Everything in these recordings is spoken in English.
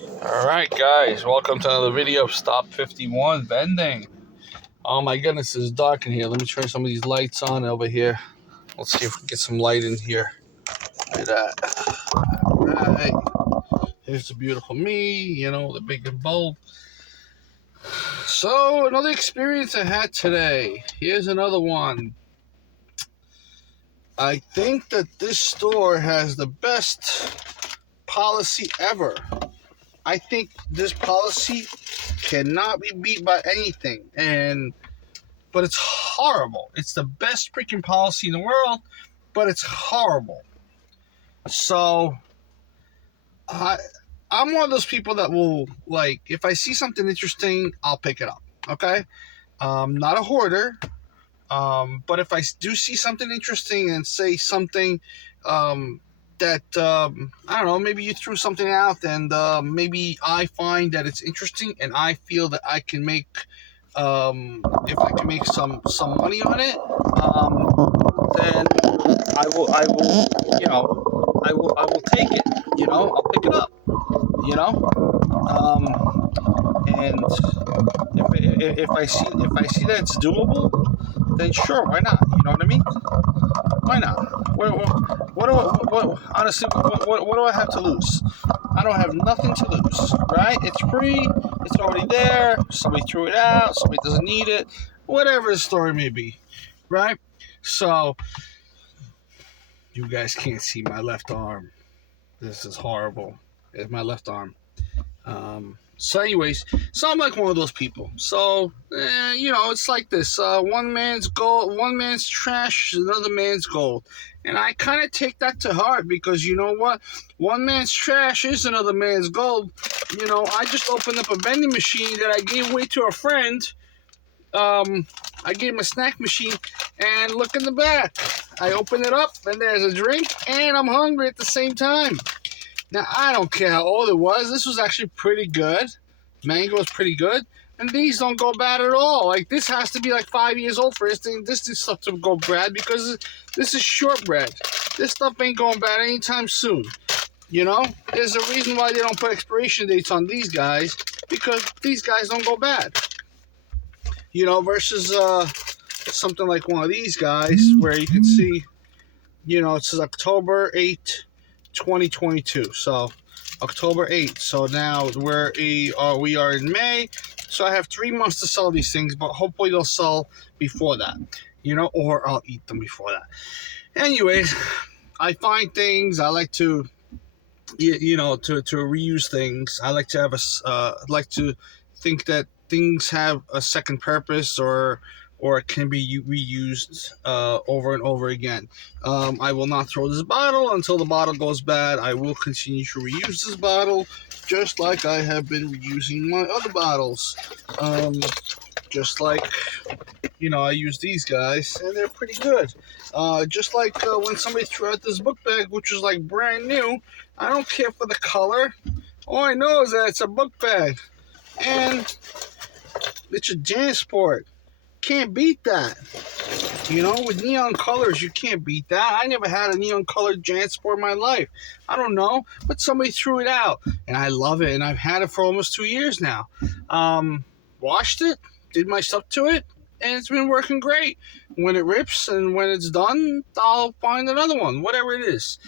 Alright guys, welcome to another video of Stop 51 Vending. Oh my goodness, it's dark in here. Let me turn some of these lights on over here. Let's see if we can get some light in here. Look at that. Alright. Here's the beautiful me, the big and bold. So, another experience I had today. Here's another one. I think that this store has the best policy ever. I think this policy cannot be beat by anything, but it's horrible. It's the best freaking policy in the world, but it's horrible. So I'm one of those people that will, like, if I see something interesting, I'll pick it up. Okay, not a hoarder, but if I do see something interesting and say something that I don't know, maybe you threw something out and maybe I find that it's interesting and I feel that I can make if I can make some money on it, then I will take it. I'll pick it up. And if I see that it's doable, then sure, why not? You know what I mean? Why not? Honestly, what do I have to lose? I don't have nothing to lose, right? It's free. It's already there. Somebody threw it out. Somebody doesn't need it. Whatever the story may be, right? So, you guys can't see my left arm. This is horrible. It's my left arm. So anyways, so I'm like one of those people. So, it's like this. One man's gold, one man's trash is another man's gold. And I kind of take that to heart because you know what? One man's trash is another man's gold. I just opened up a vending machine that I gave away to a friend. I gave him a snack machine, and look in the back. I open it up, and there's a drink, and I'm hungry at the same time. Now, I don't care how old it was. This was actually pretty good. Mango is pretty good. And these don't go bad at all. Like, this has to be like 5 years old for this stuff to go bad because this is shortbread. This stuff ain't going bad anytime soon. There's a reason why they don't put expiration dates on these guys because these guys don't go bad. Versus something like one of these guys where you can see, it says October 8th. 2022. So October 8th. So now we are in May. So I have 3 months to sell these things, but hopefully they'll sell before that, or I'll eat them before that. Anyways, I find things. I like to, to reuse things. I like to have like to think that things have a second purpose or it can be reused over and over again. I will not throw this bottle until the bottle goes bad. I will continue to reuse this bottle just like I have been reusing my other bottles. Just like, I use these guys, and they're pretty good. Just like when somebody threw out this book bag, which is like brand new, I don't care for the color. All I know is that it's a book bag, and it's a JanSport. Can't beat that. With neon colors, you can't beat that. I never had a neon colored JanSport in my life. I don't know, but somebody threw it out, and I love it, and I've had it for almost 2 years now. Washed it, did my stuff to it, and it's been working great. When it rips and when it's done, I'll find another one, whatever it is.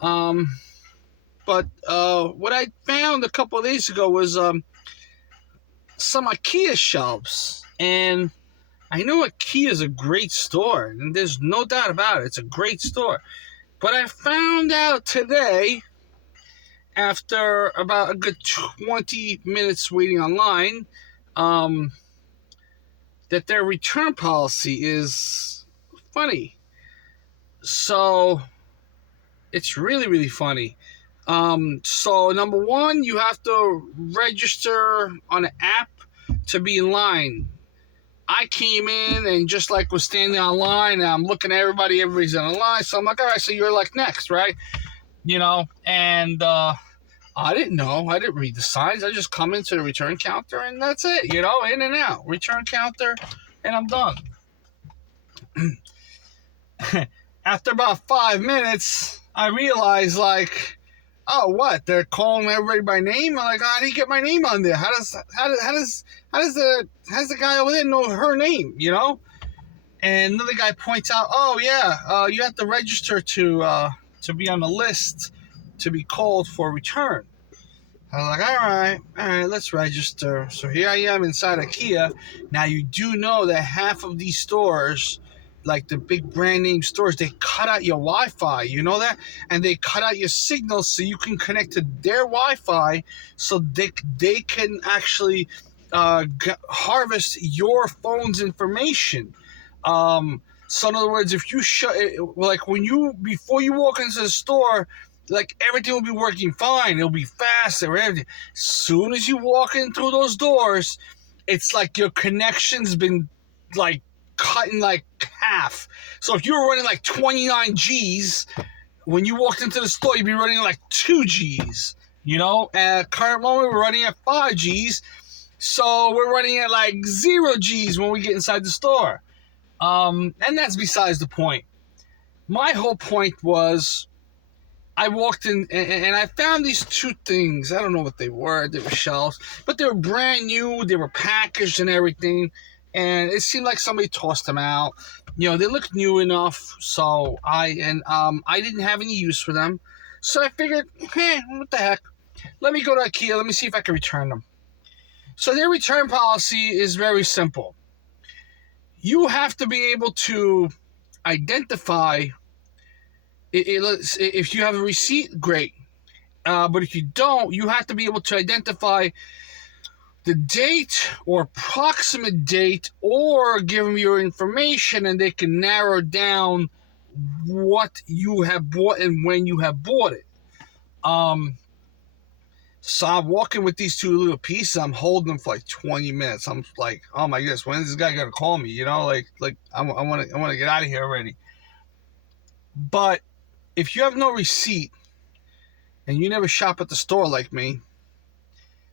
But what I found a couple of days ago was some Ikea shelves, and I know Ikea is a great store, and there's no doubt about it. It's a great store. But I found out today, after about a good 20 minutes waiting online, that their return policy is funny. So, it's really, really funny. So, number one, you have to register on an app to be in line. I came in and just like was standing online and I'm looking at everybody's on the line. So I'm like, all right, so you're like next, right? And I didn't know. I didn't read the signs. I just come into the return counter and that's it, in and out. Return counter and I'm done. After about 5 minutes, I realized Oh, what? They're calling everybody by name? I'm like, how do you get my name on there? How does the guy over there know her name? You know? And another guy points out, oh yeah, you have to register to be on the list to be called for return. I was like, all right, let's register. So here I am inside Ikea. Now you do know that half of these stores, like the big brand name stores, they cut out your Wi-Fi. You know that? And they cut out your signal so you can connect to their Wi-Fi so they can actually harvest your phone's information. So in other words, if you like before you walk into the store, like everything will be working fine. It'll be fast and everything. As soon as you walk in through those doors, it's like your connection's been like cut in like half. So if you were running like 29 Gs, when you walked into the store, you'd be running like 2 Gs. You know, at current moment, we're running at 5 Gs. So we're running at like 0 Gs when we get inside the store. And that's besides the point. My whole point was, I walked in and I found these 2 things. I don't know what they were. They were shelves, but they were brand new. They were packaged and everything. And it seemed like somebody tossed them out. You know, they looked new enough. So I didn't have any use for them. So I figured, what the heck? Let me go to Ikea. Let me see if I can return them. So their return policy is very simple. You have to be able to identify. If you have a receipt, great. But if you don't, you have to be able to identify the date or approximate date, or give them your information and they can narrow down what you have bought and when you have bought it. So I'm walking with these 2 little pieces. I'm holding them for like 20 minutes. I'm like, oh my goodness, when is this guy gonna call me? You know, like I want to get out of here already. But if you have no receipt and you never shop at the store like me,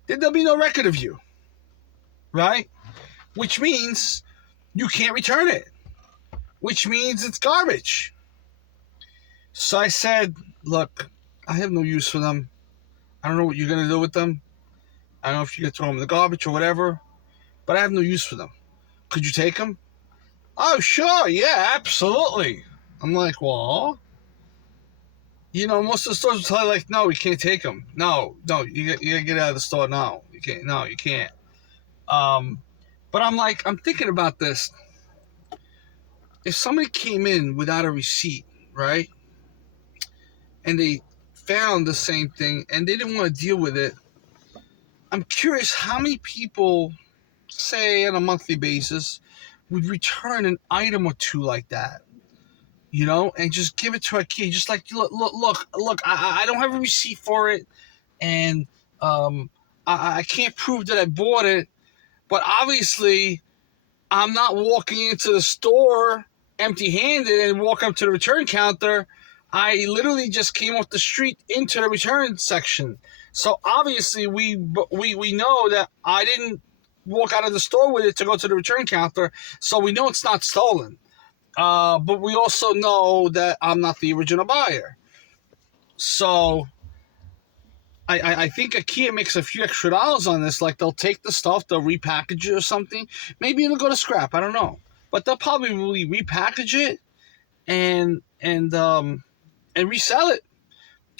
then there'll be no record of you, right? Which means you can't return it, which means it's garbage. So I said, look, I have no use for them. I don't know what you're going to do with them. I don't know if you're going to throw them in the garbage or whatever, but I have no use for them. Could you take them? Oh, sure, yeah, absolutely. I'm like, well, you know, most of the stores will tell you, like, no, we can't take them. No, you got to get out of the store now. You can't. No, you can't. But I'm thinking about this. If somebody came in without a receipt, right, and they found the same thing and they didn't want to deal with it, I'm curious how many people, say on a monthly basis, would return an item or 2 like that, you know, and just give it to Ikea. Just like, look, I don't have a receipt for it, and I can't prove that I bought it, but obviously I'm not walking into the store empty-handed and walking up to the return counter. I literally just came off the street into the return section. So obviously we know that I didn't walk out of the store with it to go to the return counter, so we know it's not stolen. But we also know that I'm not the original buyer. So I think Ikea makes a few extra dollars on this. Like, they'll take the stuff, they'll repackage it or something. Maybe it'll go to scrap. I don't know. But they'll probably really repackage it and resell it.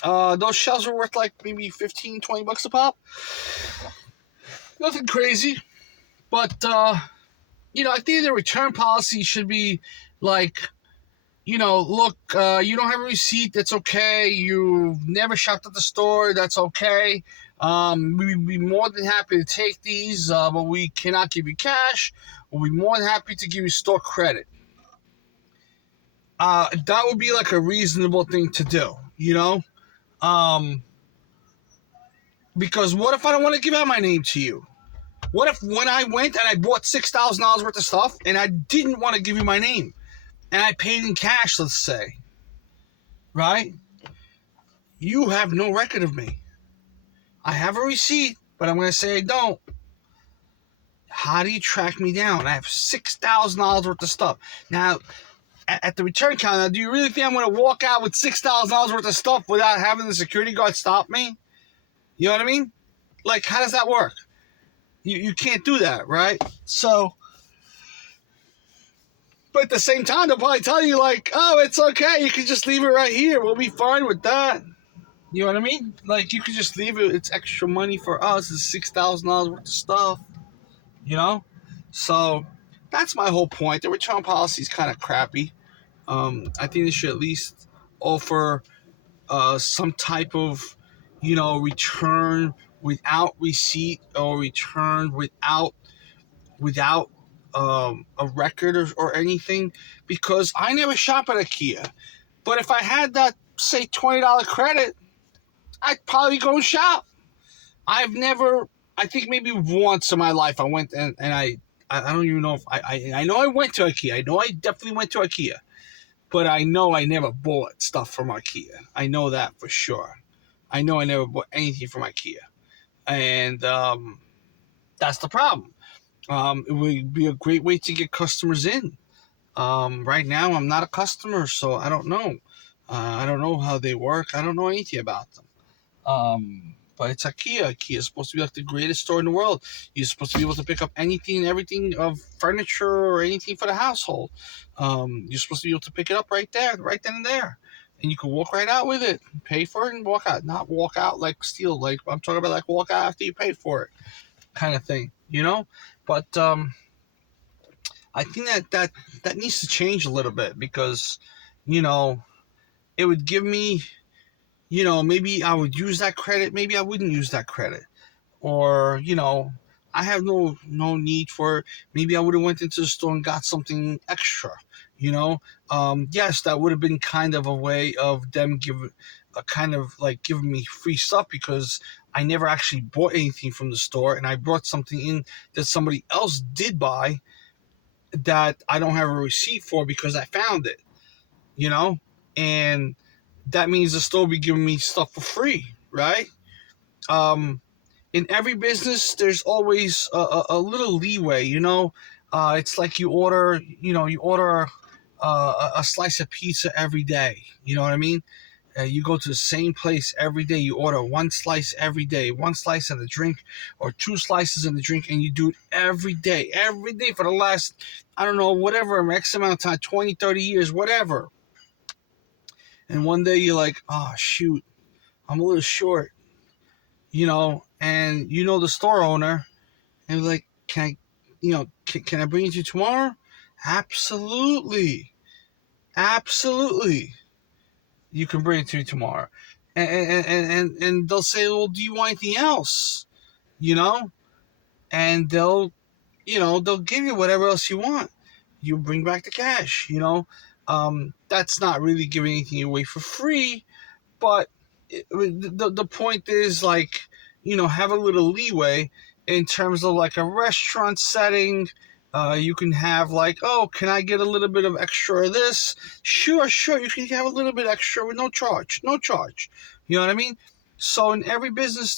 Those shells are worth like maybe $15-$20 a pop. Nothing crazy. But, you know, I think the return policy should be like, you know, look, you don't have a receipt, that's okay. You've never shopped at the store, that's okay. We'd be more than happy to take these, but we cannot give you cash. We'll be more than happy to give you store credit. That would be like a reasonable thing to do, you know? Because what if I don't want to give out my name to you? What if when I went and I bought $6,000 worth of stuff and I didn't want to give you my name and I paid in cash, let's say, right? You have no record of me. I have a receipt, but I'm going to say I don't. How do you track me down? I have $6,000 worth of stuff. Now, at the return counter. Do you really think I'm going to walk out with $6,000 worth of stuff without having the security guard stop me? You know what I mean? Like, how does that work? You can't do that, right? So, but at the same time, they'll probably tell you, like, oh, it's okay. You can just leave it right here. We'll be fine with that. You know what I mean? Like, you can just leave it. It's extra money for us. It's $6,000 worth of stuff, you know? So, that's my whole point. The return policy is kind of crappy. I think they should at least offer some type of, return without receipt or return without a record or anything, because I never shop at Ikea. But if I had that, say, $20 credit, I'd probably go shop. I think maybe once in my life I went and I don't even know if I know I went to Ikea. I know I definitely went to Ikea. But I know I never bought stuff from Ikea. I know that for sure. I know I never bought anything from Ikea. And that's the problem. It would be a great way to get customers in. Right now, I'm not a customer, so I don't know. I don't know how they work. I don't know anything about them. But it's Ikea. Ikea is supposed to be like the greatest store in the world. You're supposed to be able to pick up anything and everything of furniture or anything for the household. You're supposed to be able to pick it up right there, right then and there. And you can walk right out with it, pay for it, and walk out. Not walk out like steal. Like, I'm talking about, like, walk out after you pay for it, kind of thing, But I think that needs to change a little bit, because, it would give me, maybe I would use that credit, maybe I wouldn't use that credit. Or, I have no need for it. Maybe I would have went into the store and got something extra, Yes, that would have been kind of a way of them giving me free stuff, because I never actually bought anything from the store, and I brought something in that somebody else did buy that I don't have a receipt for because I found it, and that means the store will be giving me stuff for free, right? In every business, there's always a little leeway, It's like you order a slice of pizza every day. You know what I mean? You go to the same place every day. You order one slice every day, one slice and a drink, or two slices and a drink, and you do it every day for the last, I don't know, whatever, X amount of time, 20, 30 years, whatever. And one day you're like, oh, shoot, I'm a little short, and the store owner, and you're like, can I bring it to you tomorrow? Absolutely. You can bring it to me tomorrow. And they'll say, well, do you want anything else? And they'll give you whatever else you want. You bring back the cash, That's not really giving anything away for free, but the point is, like, have a little leeway in terms of, like, a restaurant setting. You can have, like, oh, can I get a little bit of extra of this? Sure, you can have a little bit extra with no charge. You know what I mean? So in every business,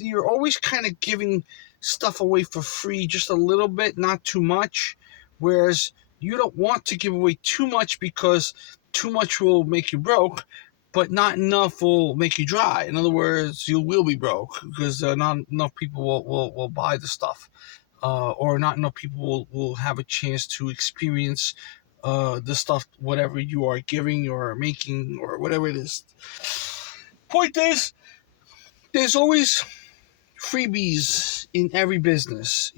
you're always kind of giving stuff away for free, just a little bit, not too much. Whereas you don't want to give away too much, because too much will make you broke, but not enough will make you dry. In other words, you will be broke, because not enough people will buy the stuff. Or not enough people will have a chance to experience the stuff, whatever you are giving or making or whatever it is. Point is, there's always freebies in every business.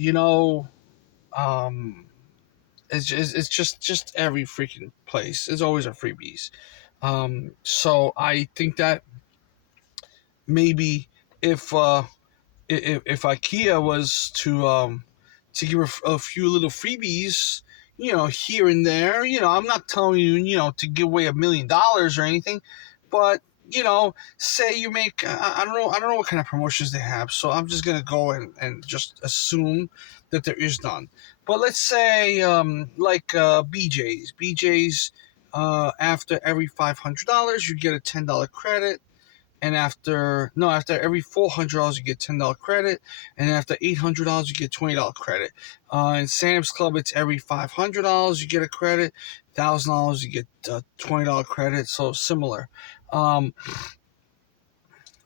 It's just every freaking place. There's always a freebies. So I think that maybe if Ikea was to give a few little freebies, here and there, I'm not telling you, to give away $1 million or anything, but say you make, I don't know what kind of promotions they have, so I'm just gonna go and just assume that there is none. But let's say like BJ's, after every $500 you get a $10 credit. And after every $400 you get $10 credit, and after $800 you get $20 credit. In Sam's Club, it's every $500 you get a credit, $1,000, you get $20 credit. So similar. Um,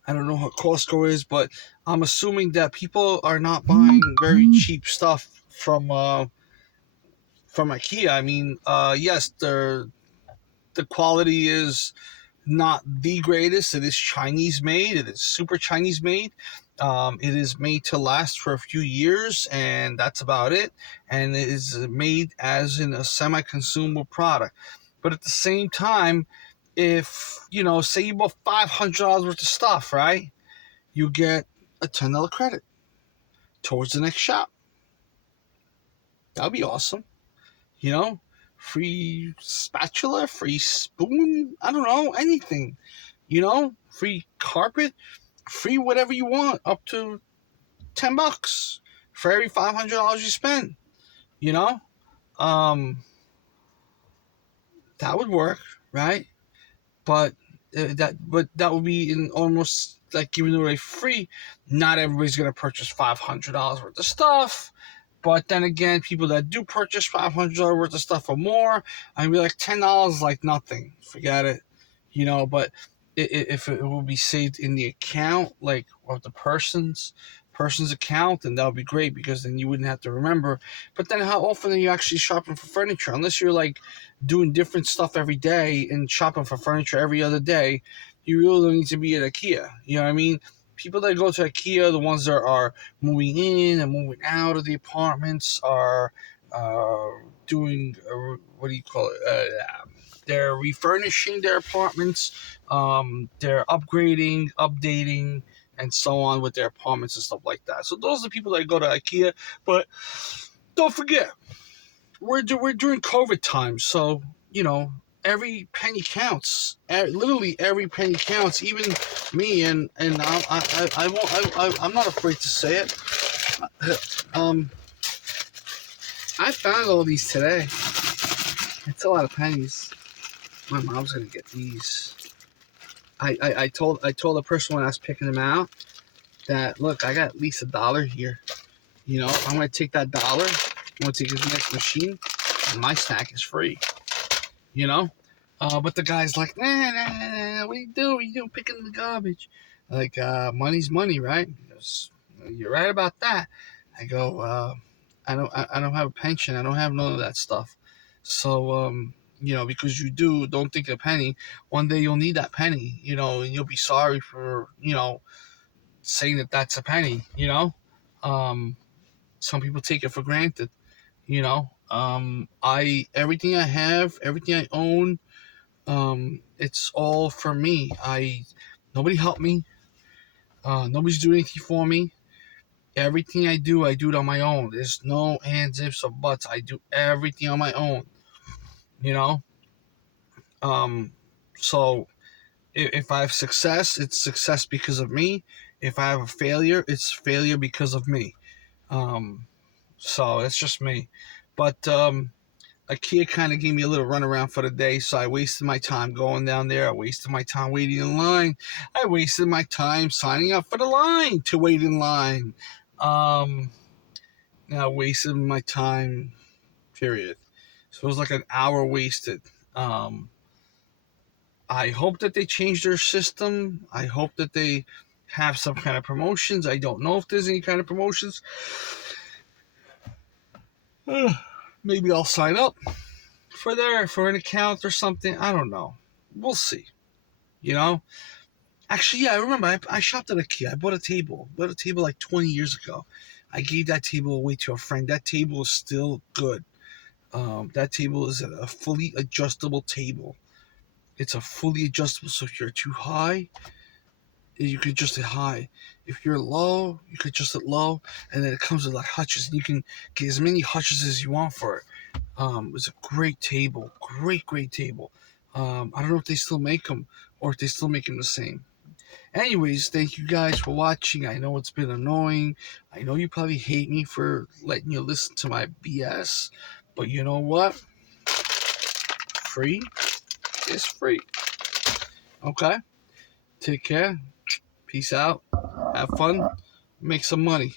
I don't know what Costco is, but I'm assuming that people are not buying very cheap stuff from Ikea. I mean, yes, the quality is not the greatest. It is Chinese made. It is super Chinese made. It is made to last for a few years, and that's about it. And it is made as in a semi-consumable product. But at the same time, if say you bought $500 worth of stuff, right? You get a $10 credit towards the next shop. That'd be awesome. You know, free spatula, free spoon. I don't know, anything. Free carpet, free whatever you want, up to $10 for every $500 you spend. You know, um, that would work, right? But that would be in almost like giving it away free. Not everybody's gonna purchase $500 worth of stuff. But then again, people that do purchase $500 worth of stuff or more, I'd be like $10 like nothing. Forget it. But if it will be saved in the account, like of the person's account, then that would be great, because then you wouldn't have to remember. But then how often are you actually shopping for furniture? Unless you're like doing different stuff every day and shopping for furniture every other day, you really don't need to be at Ikea. You know what I mean? People that go to Ikea, the ones that are moving in and moving out of the apartments, are doing what do you call it? They're refurnishing their apartments. They're upgrading, updating, and so on with their apartments and stuff like that. So those are the people that go to IKEA. But don't forget, we're during COVID time, so every penny counts. Literally every penny counts. Even me, and I'm not afraid to say it. I found all these today. It's a lot of pennies. My mom's gonna get these. I told the person when I was picking them out that, look, I got at least $1 here. I'm gonna take that $1. I'm gonna take it to the next machine, and my snack is free. But the guy's like, nah, what do you do? What are you doing picking the garbage? Like, money's money, right? He goes, you're right about that. I go, I don't have a pension. I don't have none of that stuff. So, because you don't think a penny. One day you'll need that penny, and you'll be sorry for, saying that that's a penny, Some people take it for granted, everything I have, everything I own, it's all for me. Nobody helped me. Nobody's doing anything for me. Everything I do it on my own. There's no ands, ifs, or buts. I do everything on my own. So if I have success, it's success because of me. If I have a failure, it's failure because of me. So it's just me. But IKEA kind of gave me a little runaround for the day, so I wasted my time going down there. I wasted my time waiting in line. I wasted my time signing up for the line to wait in line. I wasted my time, period. So it was like an hour wasted. I hope that they change their system. I hope that they have some kind of promotions. I don't know if there's any kind of promotions. Maybe I'll sign up for an account or something. I don't know. We'll see. Actually, yeah, I remember I shopped at IKEA. I bought a table. Like 20 years ago. I gave that table away to a friend. That table is still good. That table is a fully adjustable table. It's a fully adjustable, so if you're too high, you can adjust it high. If you're low, you can adjust it low, and then it comes with like hutches. You can get as many hutches as you want for it. It's a great table, great table. I don't know if they still make them or if they still make them the same. Anyways, thank you guys for watching. I know it's been annoying. I know you probably hate me for letting you listen to my BS, but you know what? Free is free. Okay? Take care. Peace out. Have fun. Make some money.